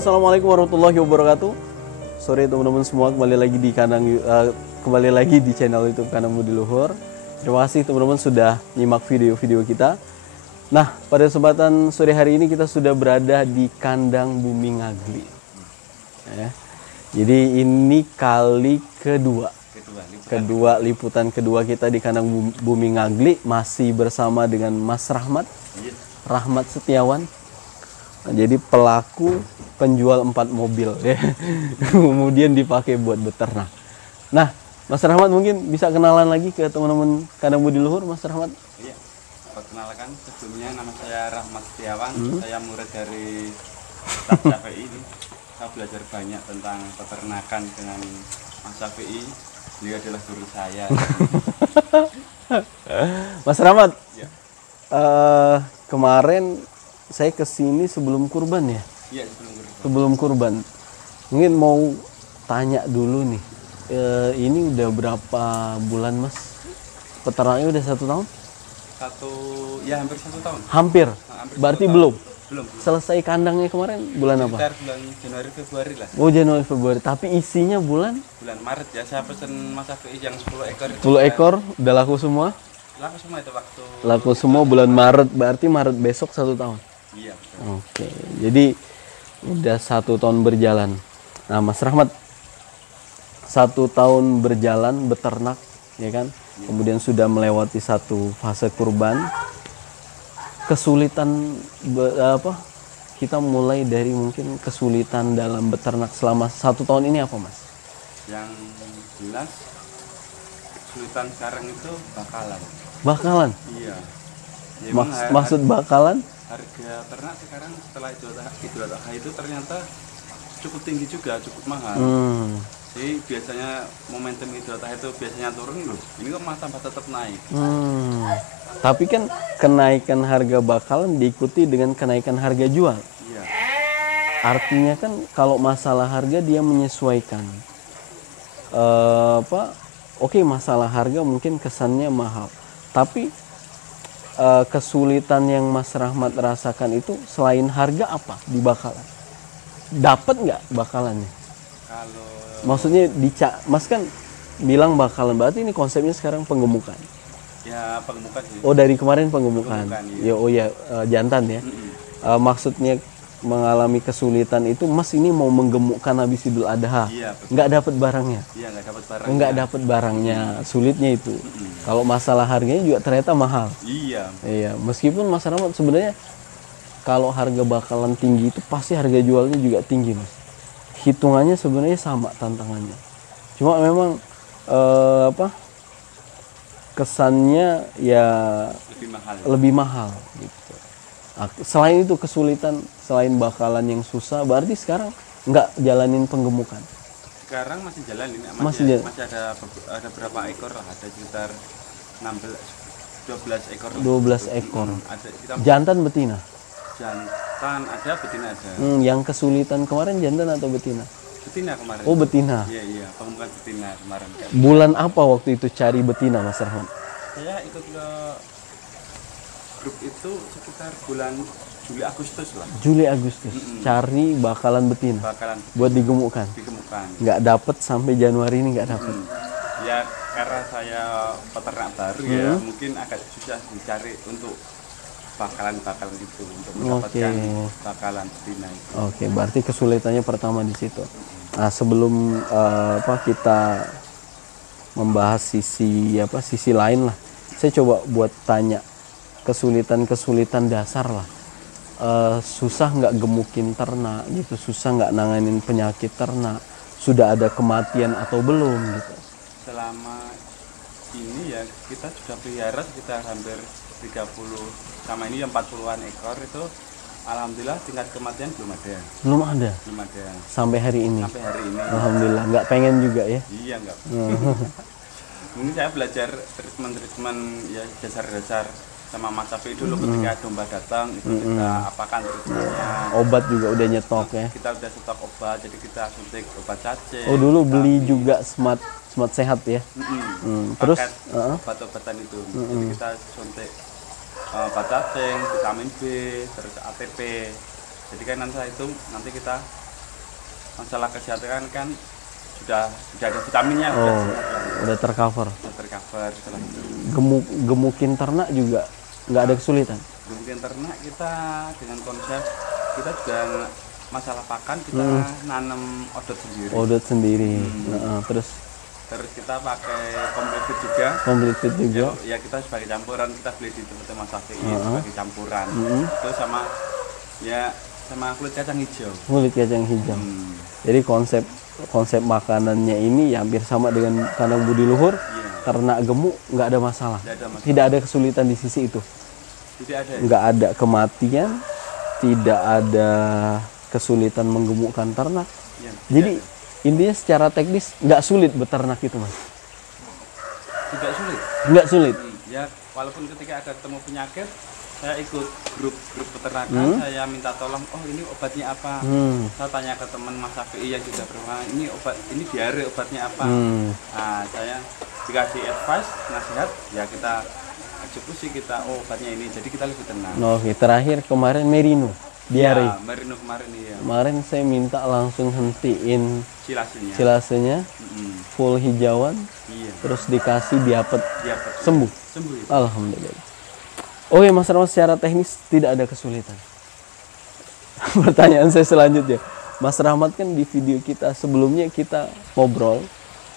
Assalamualaikum warahmatullahi wabarakatuh. Sore teman-teman semua, kembali lagi di channel YouTube Kandang Budi Luhur. Terima kasih teman-teman sudah nyimak video-video kita. Nah, pada kesempatan sore hari ini kita sudah berada di kandang Bumi Ngagli. Ya. Jadi ini kali liputan kedua kita di kandang Bumi Ngagli, masih bersama dengan Mas Rahmat Setiawan. Nah, jadi pelaku penjual 4 mobil ya. Kemudian dipakai buat beternak. Nah, Mas Rahmat mungkin bisa kenalan lagi ke teman-teman Kandang Budi Luhur, Mas Rahmat. Iya, perkenalkan sebelumnya nama saya Rahmat Setiawan. Saya murid dari Ustaz Syafi'i ini. Saya belajar banyak tentang peternakan dengan Mas Syafi'i. Beliau adalah guru saya. Mas Rahmat, Ya. Kemarin saya kesini sebelum kurban ya? Iya, Sebelum kurban. Mungkin mau tanya dulu nih, ini udah berapa bulan Mas? Peternaknya udah 1 tahun? Hampir 1 tahun. Hampir? Berarti belum? Belum. Selesai kandangnya kemarin bulan apa? Sekitar bulan Januari Februari lah. Oh, Januari Februari. Tapi isinya bulan Maret ya. Saya pesen Mas Syafi'i yang 10 ekor. 10 ekor udah laku semua? Laku semua itu waktu. Laku semua bulan Maret. Berarti Maret besok 1 tahun. Iya. Betul. Oke. Jadi udah 1 tahun berjalan. Nah, Mas Rahmat, 1 tahun berjalan beternak, ya kan? Kemudian sudah melewati 1 fase kurban. Kesulitan kita mulai dari mungkin kesulitan dalam beternak selama 1 tahun ini apa, Mas? Yang jelas kesulitan sekarang itu bakalan. Bakalan? Iya. Ya, Maksud bakalan? Harga ternak sekarang setelah Idul Adha itu ternyata cukup tinggi juga, cukup mahal. Jadi biasanya momentum Idul Adha itu biasanya turun loh. Ini kok malah tambah tetap naik. Tapi kan kenaikan harga bakalan diikuti dengan kenaikan harga jual. Iya. Artinya kan kalau masalah harga dia menyesuaikan. Oke, masalah harga mungkin kesannya mahal. Tapi kesulitan yang Mas Rahmat rasakan itu selain harga apa di bakalan? Dapat nggak bakalannya? Kalau Maksudnya Mas kan bilang bakalan, berarti ini konsepnya sekarang penggemukan. ya pengemukan sih. Oh, dari kemarin penggemukan. Iya. Jantan ya. Maksudnya mengalami kesulitan itu Mas ini mau menggemukkan habis Idul Adha. Iya, betul. Nggak dapat barangnya. Iya, nggak dapat barang. Nggak dapat barangnya, sulitnya itu. Kalau masalah harganya juga ternyata mahal. Iya. Iya, meskipun Mas Rahmat sebenarnya kalau harga bakalan tinggi itu pasti harga jualnya juga tinggi, Mas. Hitungannya sebenarnya sama tantangannya. Cuma memang kesannya ya lebih mahal gitu. Nah, selain itu kesulitan, selain bakalan yang susah, berarti sekarang nggak jalanin penggemukan. Sekarang masih jalan ini, Masih ada berapa ekor lah, ada sekitar 12 ekor. 12 ekor. Ada Jantan betina? jantan ada, betina ada. Yang kesulitan kemarin jantan atau betina? Betina kemarin. Oh, betina. Iya, pengemukan betina kemarin. Bulan apa waktu itu cari betina, Mas Rahmat? Saya ikut ke grup itu sekitar bulan Juli Agustus lah. Juli Agustus. Cari bakalan betina. Bakalan Buat digemukkan. Nggak dapet sampai Januari ini nggak dapet. Ya karena saya peternak baru ya, mungkin agak susah dicari untuk bakalan itu, untuk mendapatkan bakalan betina itu. Oke, berarti kesulitannya pertama di situ. Nah, sebelum kita membahas sisi lain lah, saya coba buat tanya kesulitan dasar lah. Susah nggak gemukin ternak gitu, susah nggak nanganin penyakit ternak, sudah ada kematian atau belum gitu? Selama ini ya kita sudah pelihara sekitar hampir 30, sama ini yang 40-an ekor itu, alhamdulillah tingkat kematian belum ada. Belum ada sampai hari ini. Alhamdulillah. Nggak pengen juga ya? Iya, nggak. Mungkin saya belajar treatment ya, dasar sama Mas Syafi'i dulu. Ketika domba datang itu kita apakan treatmentnya. Obat juga udah nyetok ya? Kita udah stok obat, jadi kita suntik obat cacing. Oh, dulu beli juga smart sehat ya? Terus obat-obatan itu, jadi kita suntik obat cacing, vitamin B, terus ATP. Jadi kan nanti kita masalah kesehatan kan sudah ada vitaminnya, Oh, udah tercover. sudah tercover setelah itu. Gemukin ternak juga nggak ada kesulitan. Mungkin ternak kita dengan konsep kita juga masalah pakan kita nanam odot sendiri. Odot sendiri. Nah, terus kita pakai complete feed juga. complete feed juga. Ya kita sebagai campuran, kita beli di tempat Mas Safi sebagai campuran. Terus sama kulit kacang hijau. Kulit kacang hijau. Jadi konsep makanannya ini ya hampir sama dengan kandang budi luhur. Ternak gemuk nggak ada masalah. Tidak ada kesulitan di sisi itu. Tidak ada. Nggak ada kematian, tidak ada kesulitan menggemukkan ternak. Ya, jadi intinya secara teknis nggak sulit beternak itu, Mas. Tidak sulit. Nggak sulit. Ya walaupun ketika ada ketemu penyakit, saya ikut grup peternakan, saya minta tolong, oh ini obatnya apa? Saya tanya ke teman Mas Safi yang sudah pernah, ini diare obatnya apa? Nah, saya dikasih advice, nasihat, ya kita eksekusi, kita obatnya ini, jadi kita lebih tenang. Oke, terakhir kemarin merino diare. Ya, merino kemarin ya. Kemarin saya minta langsung hentiin silasenya, full hijauan, terus dikasih diapet, sembuh. Sembuh. Alhamdulillah. Oke, Mas Rahmat, secara teknis tidak ada kesulitan. Pertanyaan saya selanjutnya, Mas Rahmat kan di video kita sebelumnya kita ngobrol,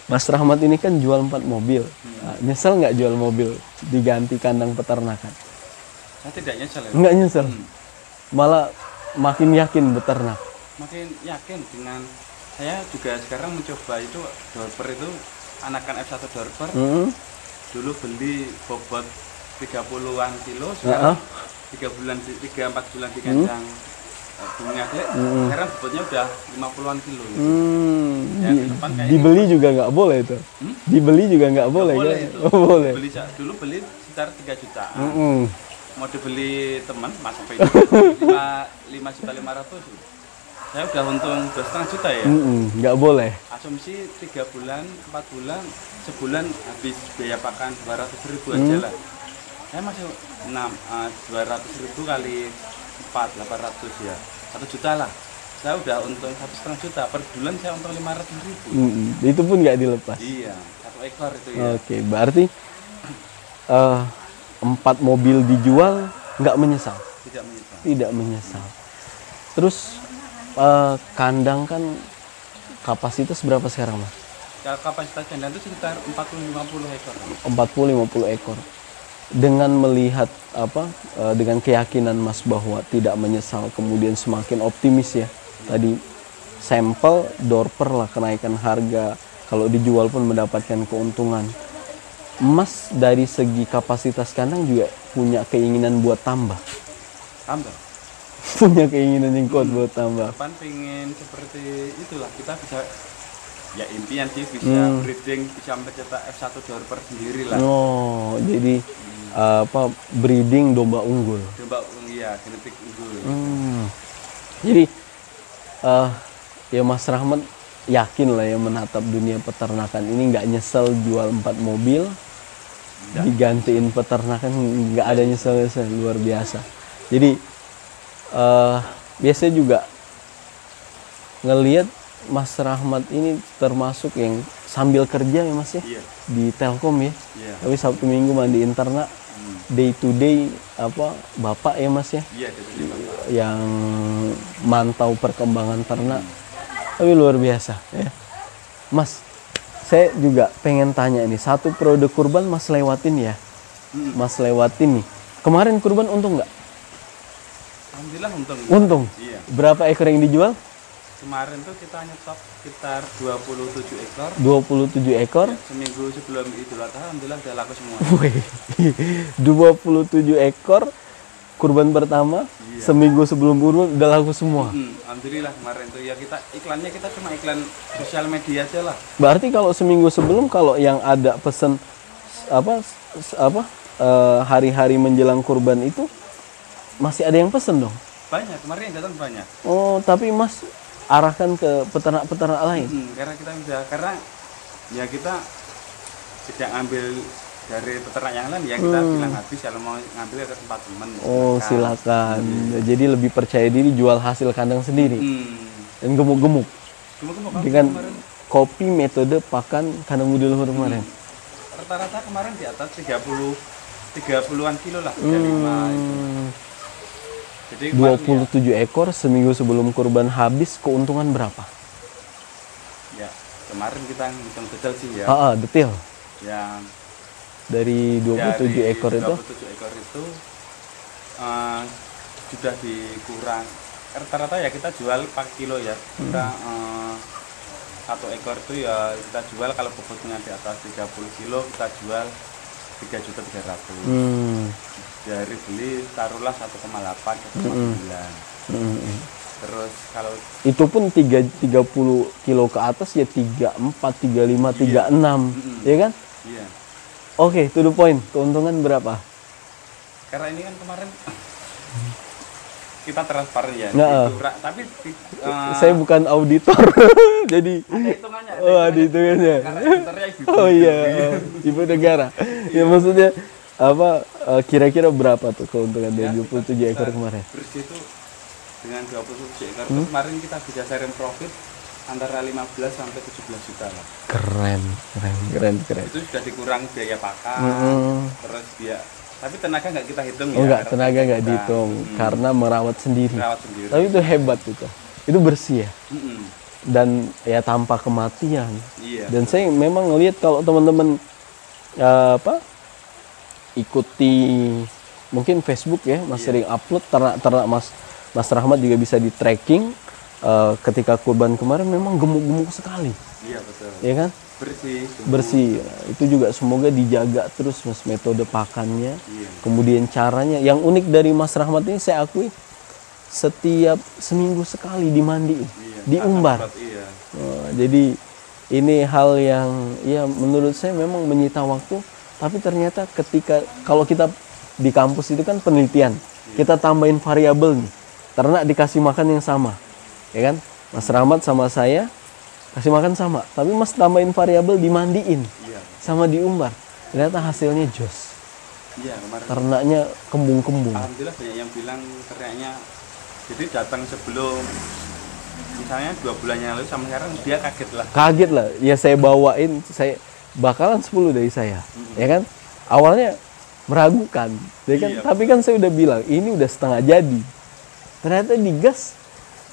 Mas Rahmat ini kan jual 4 mobil. Nah, nyesel nggak jual mobil diganti kandang peternakan? Saya tidak nyesel. Ya? Nggak nyesel. Malah makin yakin beternak. Makin yakin dengan saya juga sekarang mencoba itu dorper itu anakan F1 dorper. Dulu beli bobot 30-an kilo, sekarang 4 bulan di kandang bunga sekarang bobotnya udah 50-an kilo. Ya, dibeli juga nggak boleh itu. Dibeli juga nggak boleh kan? Boleh. Dulu beli sekitar 3 jutaan. Mau dibeli teman Mas Safi 5.500.000. Saya udah untung 2,5 juta ya. Nggak boleh. Asumsi 3 bulan, 4 bulan, sebulan habis biaya pakan 200.000 aja lah. Saya masih 200.000 kali 4, 800 ya. 1 juta lah. Saya udah untung 1,5 juta. Per bulan saya untung 500.000. Itu pun nggak dilepas. Iya, 1 ekor itu ya. Oke, berarti 4 mobil dijual nggak menyesal? Tidak menyesal. Tidak menyesal. Terus kandang kan kapasitas berapa sekarang, Mas? Kapasitas kandang itu sekitar 40-50 ekor. 40-50 ekor. Dengan melihat dengan keyakinan Mas bahwa tidak menyesal, kemudian semakin optimis ya. Tadi sampel dorper lah kenaikan harga, kalau dijual pun mendapatkan keuntungan. Mas dari segi kapasitas kandang juga punya keinginan buat tambah. Punya keinginan yang kuat buat tambah. Depan pengen seperti itulah, kita bisa ya impian sih bisa breeding, bisa mencetak F1 dorper sendiri lah. Oh, jadi breeding domba unggul. Iya, genetik unggul. Jadi ya Mas Rahmat yakin lah ya menatap dunia peternakan ini, nggak nyesel jual 4 mobil, digantiin peternakan nggak ada nyesel, luar biasa. Jadi biasanya juga ngelihat Mas Rahmat ini termasuk yang sambil kerja ya Mas ya, di Telkom ya. Tapi Sabtu Minggu mandiin ternak, day to day bapak ya Mas ya, yang mantau perkembangan ternak. Tapi luar biasa ya. Mas, saya juga pengen tanya ini, satu periode kurban Mas lewatin ya. Mas lewatin nih. Kemarin kurban untung nggak? Alhamdulillah untung. Untung? Iya. Berapa ekor yang dijual? Kemarin tuh kita nyetok sekitar 27 ekor. 27 ekor? Ya, seminggu sebelum Idul Adha, alhamdulillah udah laku semua. Wih, 27 ekor kurban pertama, seminggu sebelum kurban udah laku semua. Alhamdulillah kemarin tuh ya iklannya kita cuma iklan sosial media aja lah. Berarti kalau seminggu sebelum, kalau yang ada pesen hari-hari menjelang kurban itu masih ada yang pesen dong? Banyak, kemarin yang datang banyak. Oh, tapi Mas arahkan ke peternak-peternak lain? Karena ya kita tidak ngambil dari peternak yang lain, ya kita bilang habis, kalau mau ngambil ke tempat teman. Oh, silakan. Jadi lebih percaya diri jual hasil kandang sendiri. Dan gemuk-gemuk. dengan kopi metode pakan kandang budi luhur kemarin. Rata-rata kemarin di atas 30-an kilo lah, 35 itu. Jadi kemarin 27 ekor seminggu sebelum kurban habis, keuntungan berapa? ya kemarin kita hitung detail sih ya. Detail. Yang Dari 27 ekor itu 27 ekor itu sudah dikurang. Rata-rata ya kita jual per kilo ya. Kita satu ekor itu ya kita jual kalau bobotnya di atas 30 kilo kita jual 3.300.000. Dari beli taruhlah 1,8 1,9. Terus kalau itu pun 30 kilo ke atas ya 34, 35, 36, ya kan? Iya. Oke, to the point. Keuntungan berapa? Karena ini kan kemarin kita transparan ya. Nggak. Tapi Saya bukan auditor, jadi ada hitungannya. ada hitungannya. Karena editornya ibu. Oh iya, ibu negara. Ya maksudnya apa? Kira-kira berapa tuh keuntungan dari 27 ekor kemarin? Bersih itu dengan 27 ekor itu kemarin kita bisa sharing profit antara 15 sampai 17 juta lah. Keren. Itu sudah dikurangi biaya pakan, terus tapi tenaga nggak kita hitung ya. Enggak, tenaga nggak dihitung karena merawat sendiri. Sendiri. Tapi itu hebat itu bersih ya. Dan ya tanpa kematian. Iya. Dan saya memang ngelihat kalau teman-teman ikuti mungkin Facebook ya, Mas sering upload ternak Mas Rahmat juga bisa di tracking. Ketika kurban kemarin memang gemuk-gemuk sekali. Iya betul. Ya kan? Bersih. Itu juga semoga dijaga terus Mas metode pakannya. Iya. Kemudian caranya. Yang unik dari Mas Rahmat ini saya akui setiap seminggu sekali dimandiin, diumbar. Iya. Jadi ini hal yang ya menurut saya memang menyita waktu. Tapi ternyata kalau kita di kampus itu kan penelitian, kita tambahin variabel nih. Ternak dikasih makan yang sama. Ya kan? Mas Rahmat sama saya kasih makan sama, tapi Mas tambahin variabel dimandiin, sama diumbar. Ternyata hasilnya jos. Iya, kemarin. Ternaknya kembung-kembung. Alhamdulillah banyak yang bilang ternaknya, jadi datang sebelum misalnya 2 bulan yang lalu sama sekarang dia kaget lah. Kaget lah, ya saya bawain, saya bakalan 10 dari saya, ya kan? Awalnya meragukan, ya kan? Tapi kan saya udah bilang ini udah setengah jadi. Ternyata digas.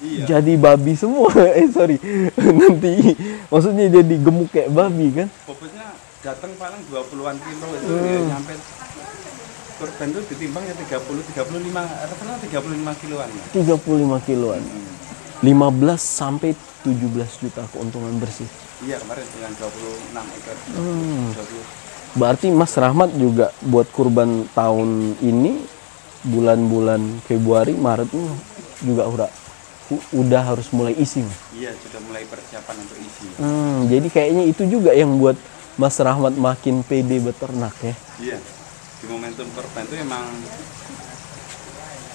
Jadi babi semua, sorry, nanti maksudnya jadi gemuk kayak babi kan? Bobotnya datang paling 20-an kilo itu nyampe kurban itu ditimbang ya 35 kiloan. 35 kiloan. 15 sampai 17 juta keuntungan bersih. Iya kemarin dengan 26 ekor. 20. Berarti Mas Rahmat juga buat kurban tahun ini bulan-bulan Februari, Maret ini juga udah harus mulai isi, Mas. Iya, sudah mulai persiapan untuk isi. Jadi kayaknya itu juga yang buat Mas Rahmat makin pede beternak ya. Iya, di momentum kurban itu emang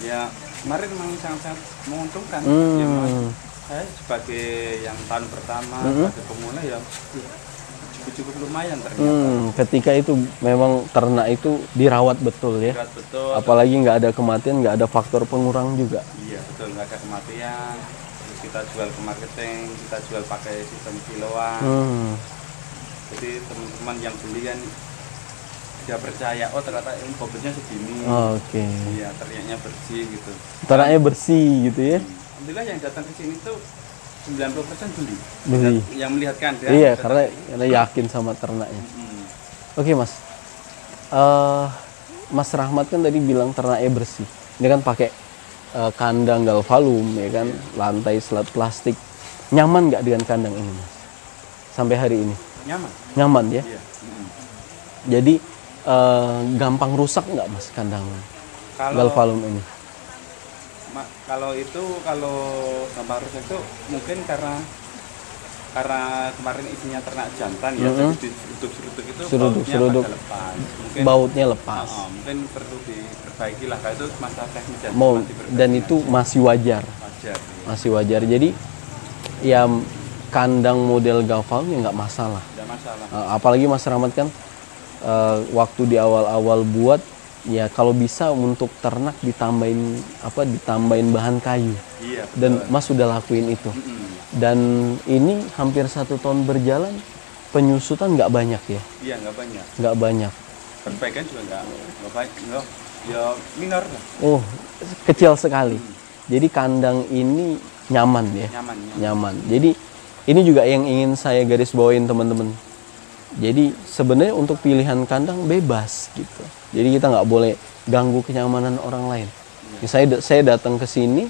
ya kemarin memang sangat-sangat menguntungkan. Ya, saya sebagai yang tahun pertama, sebagai pemula ya cukup lumayan ternyata. Ketika itu memang ternak itu dirawat betul ya. Dirawat betul. Apalagi nggak ada kematian, nggak ada faktor pengurang juga. Iya betul, nggak ada kematian. Terus kita jual ke marketing, kita jual pakai sistem kiloan. Jadi teman-teman yang beli kan dia percaya, oh ternyata bobotnya segini. Oke. Iya, ternaknya bersih gitu. Ternaknya bersih gitu ya. Alhamdulillah yang datang ke sini tuh 90% beli. Yang melihatkan dia. Iya, karena yakin sama ternaknya. Oke, Mas. Mas Rahmat kan tadi bilang ternaknya bersih. Ini kan pakai kandang galvalum ya kan, lantai selat plastik. Nyaman nggak dengan kandang ini, Mas? Sampai hari ini? Nyaman. Nyaman ya? Iya. Jadi gampang rusak nggak, Mas, kandang galvalum ini? Kalau gambar rusak itu mungkin karena kemarin isinya ternak jantan ya, jadi seruduk-seruduk itu bautnya lepas. Mungkin bautnya lepas. Mungkin perlu diperbaiki lah, itu masalah teknis dan itu masih wajar. Masih wajar. Jadi ya kandang model galvalum ya nggak masalah. Nggak masalah. Apalagi Mas Rahmat kan waktu di awal-awal buat ya kalau bisa untuk ternak ditambahin ditambahin bahan kayu. Iya. Dan Mas sudah lakuin itu. Dan ini hampir 1 tahun berjalan, penyusutan nggak banyak ya? Iya, nggak banyak. Nggak banyak. Perbaikan juga nggak banyak, ya minor lah. Oh, kecil sekali. Jadi kandang ini nyaman ya? Nyaman. Jadi ini juga yang ingin saya garis bawain teman-teman. Jadi sebenarnya untuk pilihan kandang bebas gitu. Jadi kita nggak boleh ganggu kenyamanan orang lain. Saya datang ke sini,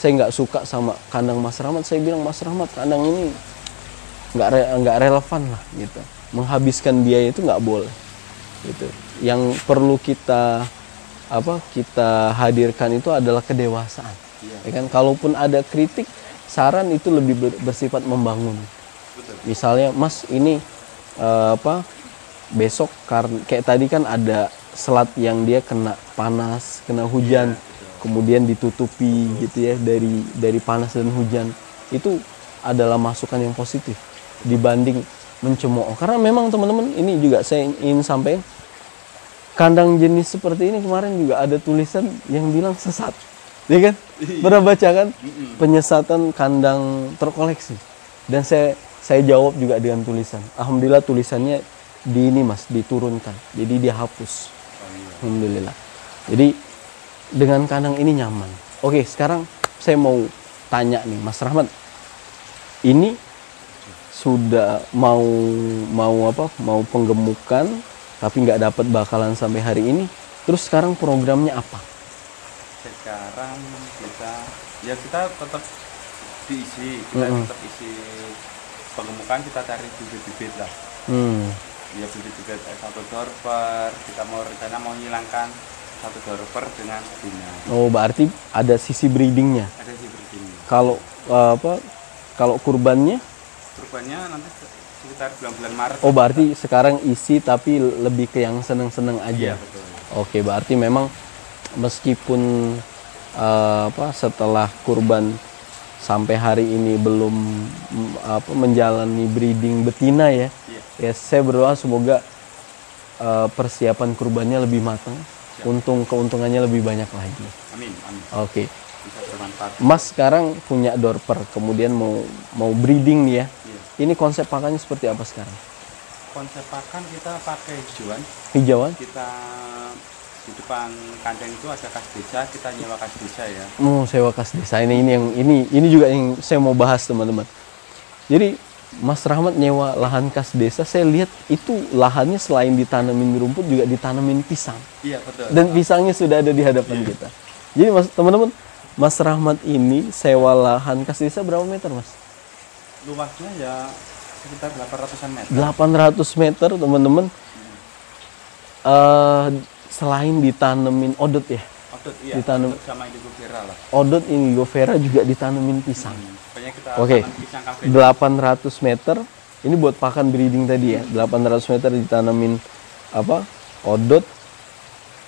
saya nggak suka sama kandang Mas Rahmat. Saya bilang, Mas Rahmat, kandang ini nggak relevan lah gitu. Menghabiskan biaya itu nggak boleh. Gitu. Yang perlu kita hadirkan itu adalah kedewasaan. Ya kan? Kalaupun ada kritik, saran itu lebih bersifat membangun. Misalnya, Mas ini besok kayak tadi kan ada selat yang dia kena panas, kena hujan, kemudian ditutupi gitu ya dari panas dan hujan. Itu adalah masukan yang positif dibanding mencemooh. Karena memang teman-teman, ini juga saya ingin sampaikan, kandang jenis seperti ini kemarin juga ada tulisan yang bilang sesat. Ya kan? Pernah baca kan? Penyesatan kandang terkoleksi. Dan saya jawab juga dengan tulisan. Alhamdulillah tulisannya diturunkan. Jadi dia hapus. Alhamdulillah. Jadi dengan kandang ini nyaman. Oke, sekarang saya mau tanya nih, Mas Rahmat. Ini sudah mau penggemukan, tapi nggak dapat bakalan sampai hari ini. Terus sekarang programnya apa? Sekarang kita tetap diisi, tetap isi pengemukan, kita cari bibit-bibit lah. Ya bibit-bibit 1 dorper, kita rencana mau hilangkan 1 dorper dengan betina. Oh, berarti ada sisi breedingnya. Ada sisi breedingnya. Kalau kurbannya? Kurbannya nanti sekitar bulan Maret. Oh, berarti sekarang isi tapi lebih ke yang seneng-seneng aja. Iya, betul. Oke, berarti memang meskipun setelah kurban sampai hari ini belum menjalani breeding betina ya. Ya saya berdoa semoga persiapan kurbannya lebih matang, keuntungannya lebih banyak lagi. Amin. Oke. Bisa bermanfaat. Mas sekarang punya dorper, kemudian mau breeding nih ya. Ini konsep pakannya seperti apa sekarang? Konsep pakan kita pakai hijauan. Hijauan? Kita di depan kandang itu ada kas desa, kita nyewa kas desa ya. Sewa kas desa. Ini juga yang saya mau bahas teman-teman. Jadi Mas Rahmat nyewa lahan kas desa, saya lihat itu lahannya selain ditanamin rumput juga ditanamin pisang. Iya, betul. Dan pisangnya sudah ada di hadapan kita. Jadi teman-teman, Mas Rahmat ini sewa lahan kas desa berapa meter, Mas? Luasnya ya sekitar 800-an meter. 800 meter, teman-teman. Selain ditanemin odot ya? Odot, iya. Odot sama indigo vera lah. Odot, indigo vera juga ditanemin pisang. Oke, 800 meter. Ini buat pakan breeding tadi ya. 800 meter ditanemin odot,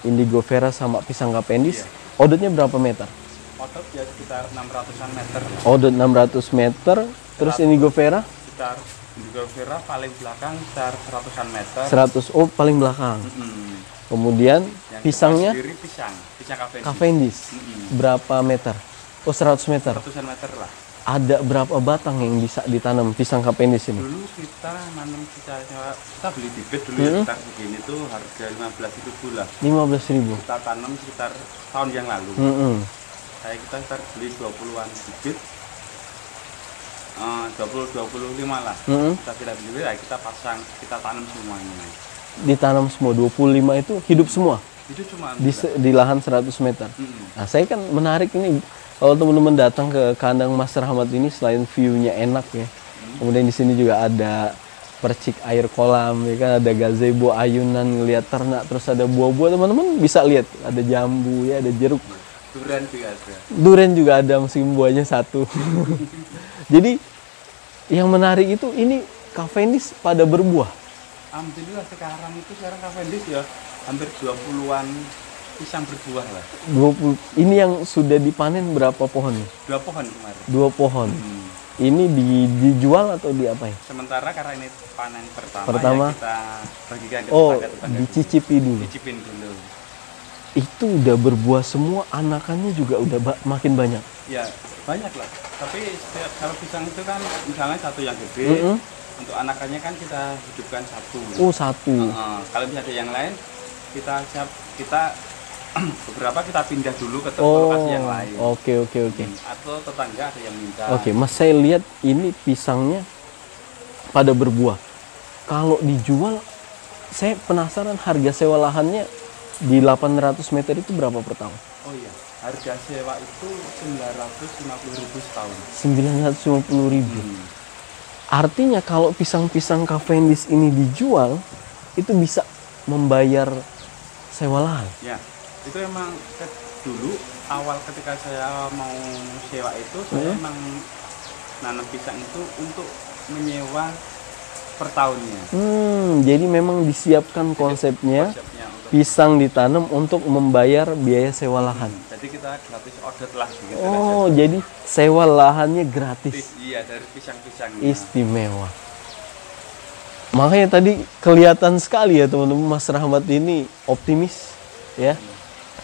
indigo vera sama pisang kapendis. Odotnya berapa meter? Odot ya sekitar 600-an meter. Odot 600 meter. Terus indigo vera? Sekitar indigo vera paling belakang sekitar 100-an meter. 100, paling belakang. Kemudian yang pisangnya? Pisang Cavendish. Berapa meter? 100 meter. 100-an meter lah. Ada berapa batang yang bisa ditanam pisang Cavendish ini? Dulu kita nanam kita beli bibit dulu ya, sekitar begini tuh harga 15.000 lah. 15.000. Kita tanam sekitar tahun yang lalu. Kita sekitar beli 20-an bibit. 20-25 lah. Kita pilih-pilih ya, kita tanam semuanya. Ditanam semua 25 itu hidup semua? Hidup semua. Di lahan 100 meter. Nah, saya kan menarik ini kalau teman-teman datang ke kandang Mas Rahmat ini, selain view-nya enak ya. Kemudian di sini juga ada percik air kolam ya kan, ada gazebo, ayunan, ngelihat ternak, terus ada buah-buah, teman-teman bisa lihat, ada jambu ya, ada jeruk. Durian juga ada. Durian juga ada, meskipun buahnya 1. Jadi yang menarik itu ini Cavendish pada berbuah. Alhamdulillah sekarang Cavendish ya hampir 20-an pisang berbuah lah. 20. Ini yang sudah dipanen berapa pohon? 2 pohon kemarin. 2 pohon. Ini dijual atau diapain? Sementara karena ini panen pertama. Ya kita bagikan ke dicicipi dulu. Dicicipin dulu. itu udah berbuah semua, anakannya juga udah makin banyak. Ya banyak lah. Tapi setiap kalau pisang itu kan misalnya satu yang gede, untuk anakannya kan kita hidupkan satu. Oh, satu. Kalau misalnya ada yang lain, kita beberapa kita pindah dulu ke lokasi yang lain. Oke. Atau tetangga ada yang minta. Oke, Mas, saya lihat ini pisangnya pada berbuah. Kalau dijual, saya penasaran harga sewa lahannya di 800 meter itu berapa per tahun? Oh iya, harga sewa itu 950.000 setahun. 950.000. Artinya kalau pisang-pisang Cavendish ini dijual, itu bisa membayar sewa lahan. Ya, itu emang dulu awal ketika saya mau sewa itu, saya emang nanam pisang itu untuk menyewa per tahunnya. Jadi memang disiapkan konsepnya untuk pisang ditanam untuk membayar biaya sewa lahan. Jadi kita gratis order lah gitu. Oh, jadi sewa lahannya gratis. Iya, dari pisang-pisangnya. Istimewa. Makanya tadi kelihatan sekali ya teman-teman, Mas Rahmat ini optimis ya.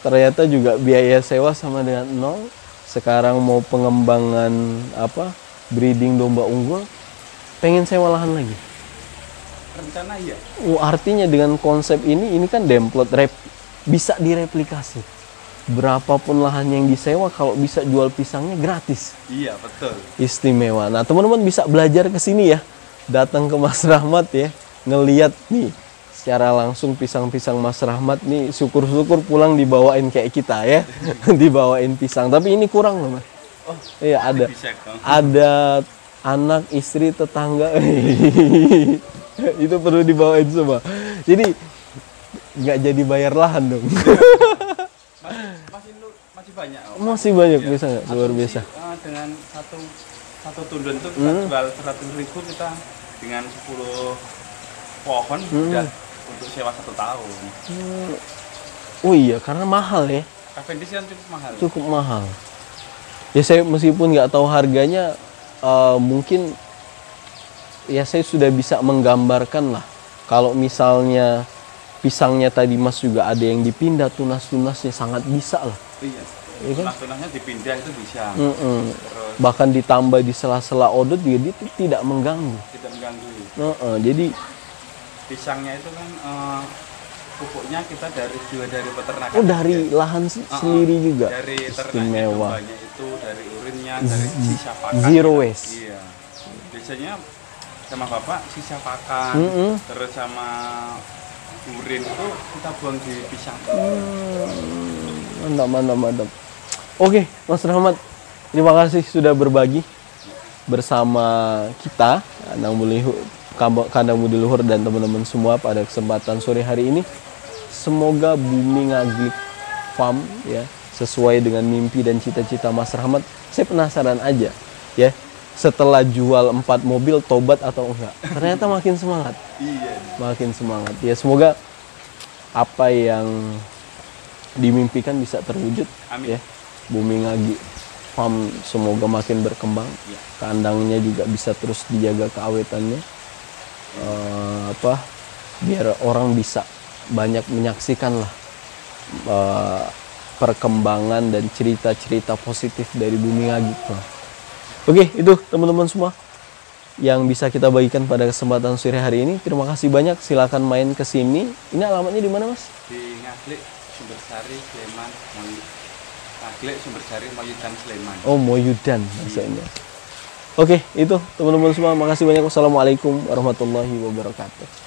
Ternyata juga biaya sewa sama dengan nol. Sekarang mau pengembangan breeding domba unggul, pengen sewa lahan lagi. Rencana iya. Artinya dengan konsep ini kan demplot bisa direplikasi. Berapapun lahan yang disewa, kalau bisa jual pisangnya gratis. Iya, betul. Istimewa. Nah, teman-teman bisa belajar ke sini ya. Datang ke Mas Rahmat ya, ngeliat nih secara langsung pisang-pisang Mas Rahmat nih, syukur-syukur pulang dibawain kayak kita ya. Dibawain pisang, tapi ini kurang loh, Mas. Oh, iya, ada anak, istri, tetangga. Itu perlu dibawain semua. Jadi nggak jadi bayar lahan dong. masih banyak. Masih banyak ya. Bisa nggak? Luar biasa. Dengan satu tundun itu kita jual 100.000, kita dengan 10 pohon udah untuk sewa 1 tahun. Oh iya, karena mahal ya. Cavendish kan cukup mahal. Cukup mahal. Ya saya meskipun nggak tahu harganya, mungkin ya saya sudah bisa menggambarkan lah. Kalau misalnya pisangnya tadi Mas juga ada yang dipindah, tunas-tunasnya sangat bisa lah. Iya. Tunas-tunasnya dipindah itu bisa. Terus, bahkan ditambah di sela-sela odot juga dia tidak mengganggu. Tidak mengganggu. Jadi pisangnya itu kan pupuknya kita dari peternakan. Oh, dari lahan sendiri juga. Dari istimewa. Ternaknya itu dari urinnya, dari sisa pakan. Zero waste. Iya. Biasanya sama bapak sisa pakan, terus sama urin itu kita buang di pisang. Mantap. Oke, Mas Rahmat, terima kasih sudah berbagi bersama kita, Kandang Budi Luhur dan teman-teman semua pada kesempatan sore hari ini. Semoga Bumi Ngaglik Farm ya sesuai dengan mimpi dan cita-cita Mas Rahmat. Saya penasaran aja ya, setelah jual 4 mobil tobat atau enggak. Ternyata makin semangat. Iya. Makin semangat. Ya semoga apa yang dimimpikan bisa terwujud. Amin. Ya. Bumi Ngaglik Farm semoga makin berkembang. Ya. Kandangnya juga bisa terus dijaga keawetannya. Biar orang bisa banyak menyaksikan lah perkembangan dan cerita-cerita positif dari Bumi Ngaglik Farm. Oke, itu teman-teman semua yang bisa kita bagikan pada kesempatan sore hari ini. Terima kasih banyak. Silakan main ke sini. Ini alamatnya di mana, Mas? Di Ngaglik, Sumbersari, Sleman, Ngaglik, Sumbersari, Moyudan, Sleman. Oh, Moyudan maksudnya. Oke, itu teman-teman semua. Makasih banyak. Wassalamualaikum warahmatullahi wabarakatuh.